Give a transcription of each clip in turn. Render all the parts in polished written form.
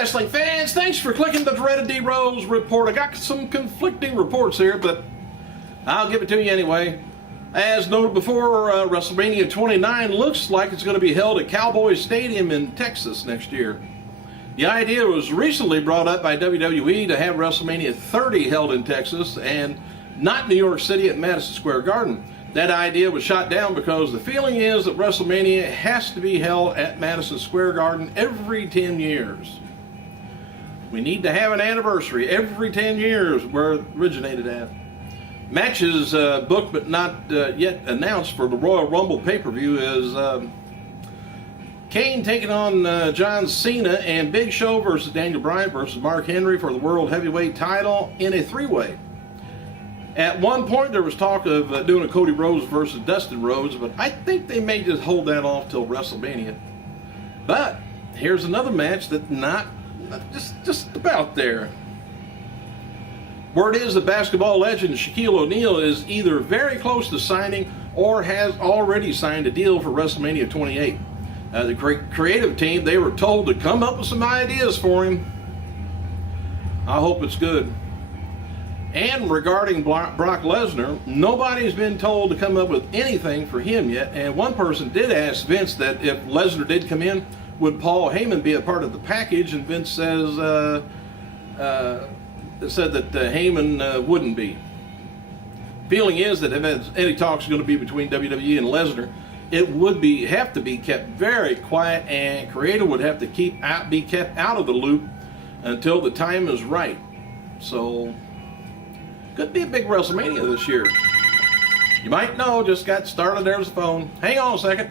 wrestling fans, thanks for clicking the dreaded D Rose report. I got some conflicting reports here, but I'll give it to you anyway. As noted before, WrestleMania 29 looks like it's going to be held at Cowboy Stadium in Texas next year. The idea was recently brought up by WWE to have WrestleMania 30 held in Texas and not New York City at Madison Square Garden. That idea was shot down because the feeling is that WrestleMania has to be held at Madison Square Garden every 10 years. We need to have an anniversary every 10 years where it originated at. Matches booked but not yet announced for the Royal Rumble pay-per-view is Kane taking on John Cena and Big Show versus Daniel Bryan versus Mark Henry for the World Heavyweight title in a three-way. At one point there was talk of doing a Cody Rhodes versus Dustin Rhodes, but I think they may just hold that off till WrestleMania. But here's another match that's not just about there. Word is the basketball legend Shaquille O'Neal is either very close to signing or has already signed a deal for WrestleMania 28. The creative team, they were told to come up with some ideas for him. I hope it's good. And regarding Brock Lesnar, nobody's been told to come up with anything for him yet. And one person did ask Vince that if Lesnar did come in, would Paul Heyman be a part of the package? And Vince says said that Heyman wouldn't be. Feeling is that if any talks are going to be between WWE and Lesnar, it would have to be kept very quiet, and creative would have to be kept out of the loop until the time is right. So could be a big WrestleMania this year. You might know, just got started. There's the phone. Hang on a second.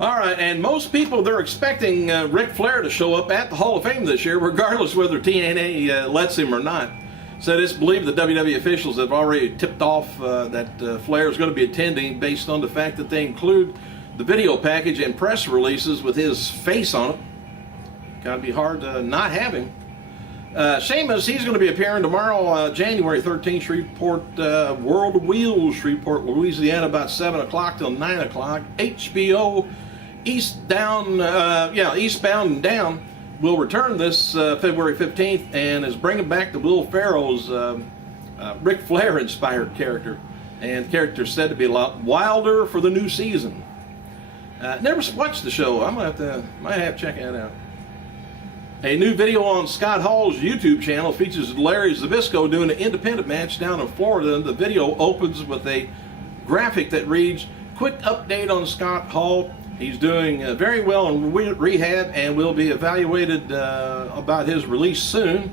All right, and most people, they're expecting Ric Flair to show up at the Hall of Fame this year, regardless whether TNA lets him or not. So it's believed that WWE officials have already tipped off that Flair is going to be attending based on the fact that they include the video package and press releases with his face on it. Gotta be hard to not have him. Sheamus, he's going to be appearing tomorrow, January 13th, Shreveport, World of Wheels, Shreveport, Louisiana, about 7 o'clock till 9 o'clock. HBO Eastbound and Down will return this February 15th and is bringing back the Will Ferrell's Ric Flair inspired character. And the character is said to be a lot wilder for the new season. Never watched the show. Might have to check that out. A new video on Scott Hall's YouTube channel features Larry Zbyszko doing an independent match down in Florida. The video opens with a graphic that reads, "Quick update on Scott Hall. He's doing very well in rehab and will be evaluated about his release soon."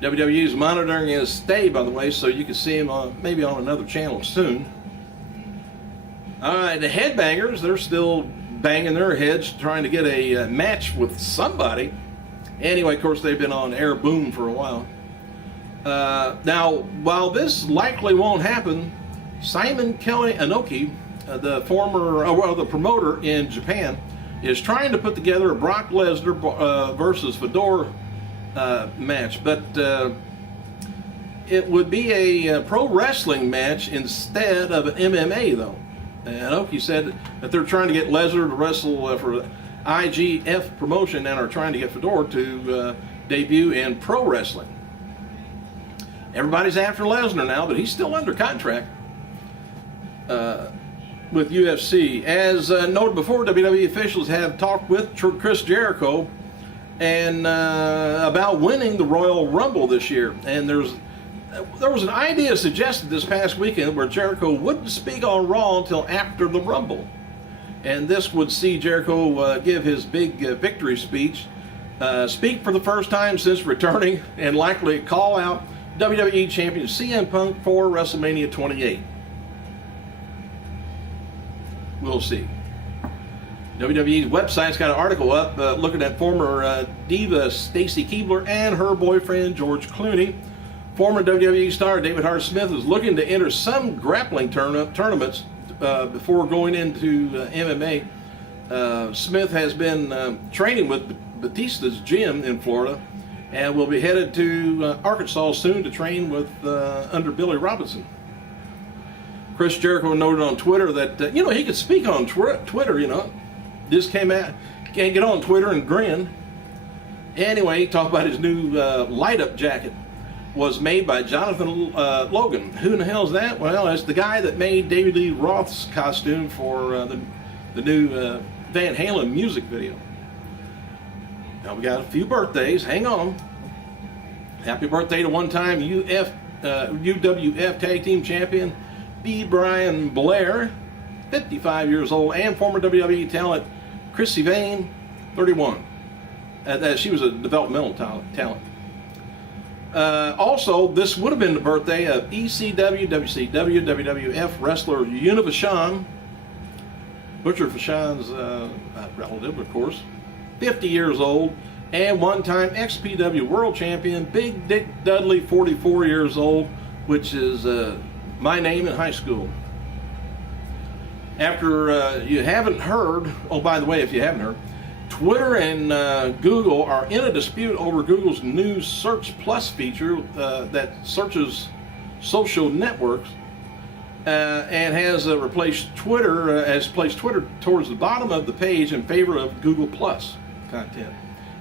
WWE is monitoring his stay, by the way, so you can see him maybe on another channel soon. All right, the Headbangers, they're still banging their heads trying to get a match with somebody. Anyway, of course, they've been on Air Boom for a while. Now, while this likely won't happen, Simon Kelly Inoki, the promoter in Japan, is trying to put together a Brock Lesnar versus Fedor match, but it would be a pro wrestling match instead of an MMA, though. Inoki said that they're trying to get Lesnar to wrestle for IGF promotion and are trying to get Fedor to debut in pro wrestling. Everybody's after Lesnar now, but he's still under contract with UFC. As noted before, WWE officials have talked with Chris Jericho and about winning the Royal Rumble this year. And there was an idea suggested this past weekend where Jericho wouldn't speak on Raw until after the Rumble. And this would see Jericho give his big victory speech, speak for the first time since returning, and likely call out WWE Champion CM Punk for WrestleMania 28. We'll see. WWE's website's got an article up looking at former diva Stacy Keibler and her boyfriend George Clooney. Former WWE star David Hart Smith is looking to enter some grappling tournaments before going into MMA. Smith has been training with Batista's gym in Florida and will be headed to Arkansas soon to train with under Billy Robinson. Chris Jericho noted on Twitter that he could speak on Twitter. Just can't get on Twitter and grin. Anyway, talk about his new light-up jacket. Was made by Jonathan Logan. Who in the hell is that? Well, it's the guy that made David Lee Roth's costume for the new Van Halen music video. Now we got a few birthdays. Hang on. Happy birthday to one-time UWF Tag Team Champion B. Brian Blair, 55 years old, and former WWE talent Chrissy Vane, 31. She was a developmental talent. Also, this would have been the birthday of ECW, WCW, WWF wrestler Univashon, Butcher Vachon's relative, of course, 50 years old, and one-time XPW World Champion Big Dick Dudley, 44 years old, which is my name in high school. After you haven't heard, oh, by the way, if you haven't heard, Twitter and Google are in a dispute over Google's new Search Plus feature that searches social networks and has replaced Twitter, placed Twitter towards the bottom of the page in favor of Google Plus content.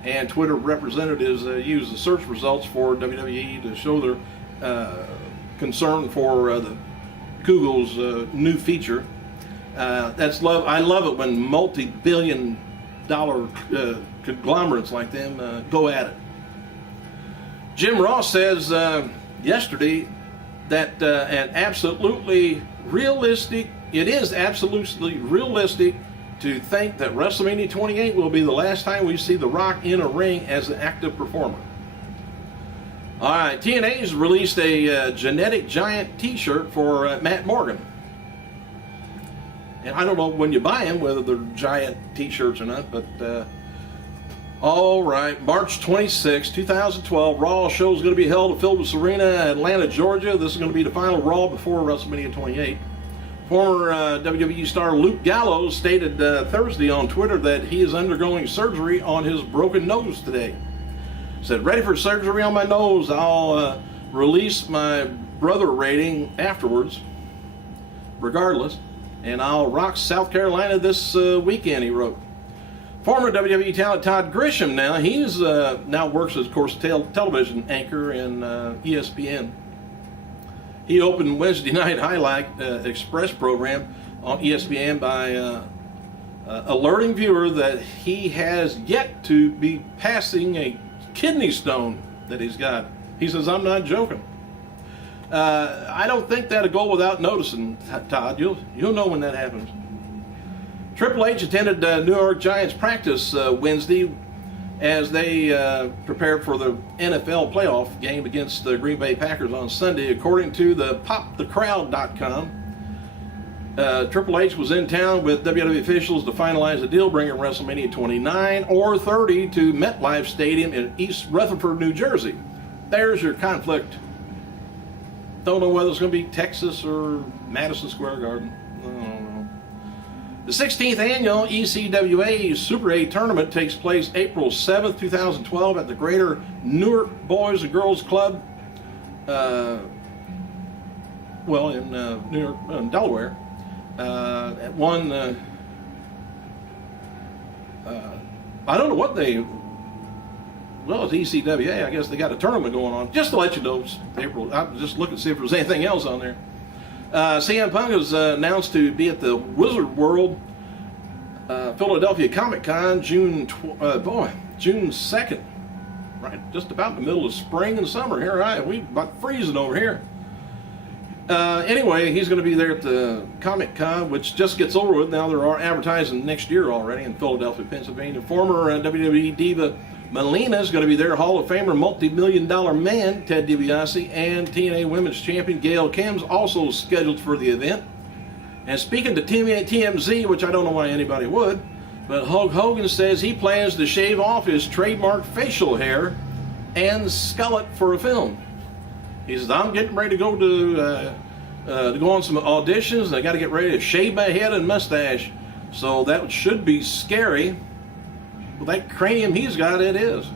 And Twitter representatives use the search results for WWE to show their concern for Google's new feature. I love it when multi-billion-dollar conglomerates like them go at it. Jim Ross says yesterday that it is absolutely realistic to think that WrestleMania 28 will be the last time we see The Rock in a ring as an active performer. All right, TNA's released a Genetic Giant t-shirt for Matt Morgan. And I don't know when you buy them, whether they're giant t-shirts or not, but all right, March 26, 2012, Raw show is going to be held at Phillips Arena, Atlanta, Georgia. This is going to be the final Raw before WrestleMania 28. Former WWE star Luke Gallows stated Thursday on Twitter that he is undergoing surgery on his broken nose today. Said, ready for surgery on my nose. I'll release my brother rating afterwards, regardless. And I'll rock South Carolina this weekend, he wrote. Former WWE talent Todd Grisham now works as, of course, television anchor in ESPN. He opened Wednesday Night Highlight Express program on ESPN by alerting viewer that he has yet to be passing a kidney stone that he's got. He says, I'm not joking. I don't think that'll go without noticing, Todd. You'll know when that happens. Triple H attended New York Giants practice Wednesday as they prepared for the NFL playoff game against the Green Bay Packers on Sunday. According to the popthecrowd.com, Triple H was in town with WWE officials to finalize a deal bringing WrestleMania 29 or 30 to MetLife Stadium in East Rutherford, New Jersey. There's your conflict. Don't know whether it's going to be Texas or Madison Square Garden. I don't know. The 16th annual ECWA Super 8 tournament takes place April 7th, 2012 at the Greater Newark Boys and Girls Club, in New York, Delaware. At one, I don't know what it's ECWA. I guess they got a tournament going on. Just to let you know, it's April. I was just looking to see if there was anything else on there. CM Punk is announced to be at the Wizard World Philadelphia Comic Con June 2nd. Right, just about in the middle of spring and summer here. We about freezing over here. Anyway, he's going to be there at the Comic Con, which just gets over with. Now they're advertising next year already in Philadelphia, Pennsylvania. Former WWE diva Melina is going to be there. Hall of Famer, multi-million-dollar man Ted DiBiase, and TNA Women's Champion Gail Kim's also scheduled for the event. And speaking to TMZ, which I don't know why anybody would, but Hulk Hogan says he plans to shave off his trademark facial hair and skull it for a film. He says, I'm getting ready to go to go on some auditions. I got to get ready to shave my head and mustache. So that should be scary. Well, that cranium he's got, it is.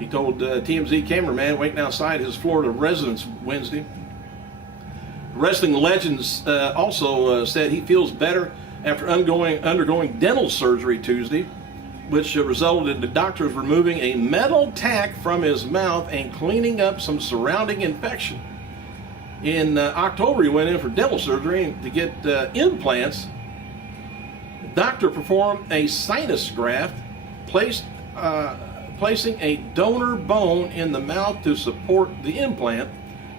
He told TMZ cameraman waiting outside his Florida residence Wednesday. Wrestling legends also said he feels better after undergoing dental surgery Tuesday. which resulted in the doctors removing a metal tack from his mouth and cleaning up some surrounding infection. In October, he went in for dental surgery to get implants. The doctor performed a sinus graft, placing a donor bone in the mouth to support the implant.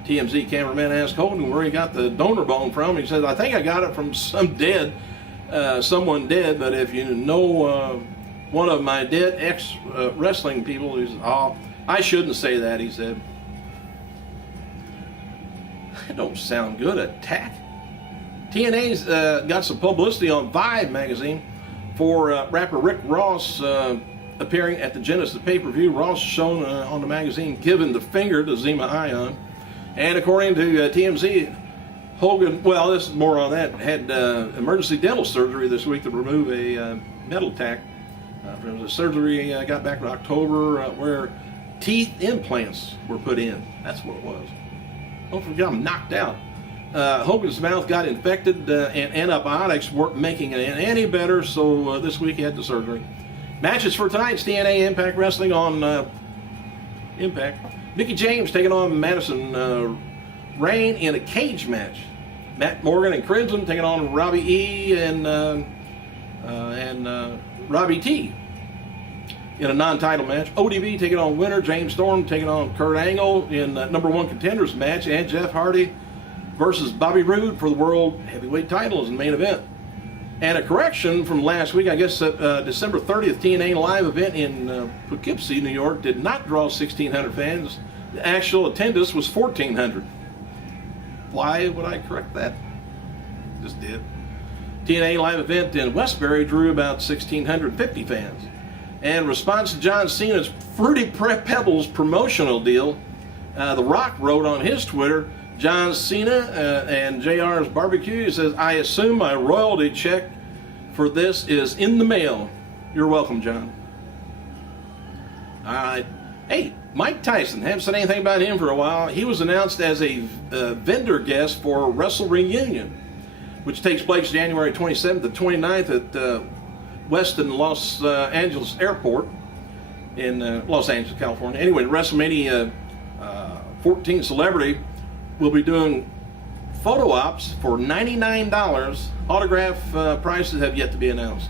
TMZ cameraman asked Hogan where he got the donor bone from. He said, "I think I got it from someone dead, but if you know one of my dead ex-wrestling people," he said, "Oh, I shouldn't say that," he said. That don't sound good, attack. TNA's got some publicity on Vibe magazine for rapper Rick Ross appearing at the Genesis pay-per-view. Ross shown on the magazine giving the finger to Zema Ion. And according to TMZ, Hogan, well, this is more on that, had emergency dental surgery this week to remove a metal tack from the surgery got back in October where teeth implants were put in. That's what it was. Don't forget, I'm knocked out. Hogan's mouth got infected and antibiotics weren't making it any better, so this week he had the surgery. Matches for tonight's TNA Impact Wrestling on Impact. Mickie James taking on Madison Rayne in a cage match. Matt Morgan and Crimson taking on Robbie E and Robbie T in a non-title match. ODB taking on winner James Storm taking on Kurt Angle in number one contenders match, and Jeff Hardy versus Bobby Roode for the World Heavyweight title as the main event. And a correction from last week, I guess December 30th TNA live event in Poughkeepsie, New York did not draw 1,600 fans. The actual attendance was 1,400. Why would I correct that? Just did. TNA live event in Westbury drew about 1,650 fans. And in response to John Cena's Fruity Pebbles promotional deal, The Rock wrote on his Twitter, John Cena and JR's Barbecue, he says, "I assume my royalty check for this is in the mail." You're welcome, John. All right. Hey, Mike Tyson, haven't said anything about him for a while. He was announced as a vendor guest for Wrestle Reunion, which takes place January 27th to 29th at Westin Los Angeles Airport in Los Angeles, California. Anyway, WrestleMania 14 celebrity will be doing photo ops for $99. Autograph prices have yet to be announced.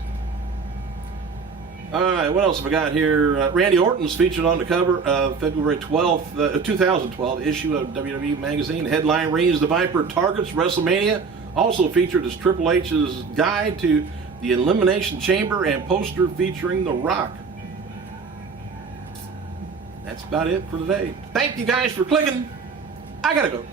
All right, what else have I got here? Randy Orton's featured on the cover of February 12th, 2012 issue of WWE Magazine. Headline reads, "The Viper targets WrestleMania." Also featured is Triple H's guide to the Elimination Chamber and poster featuring The Rock. That's about it for today. Thank you guys for clicking. I gotta go.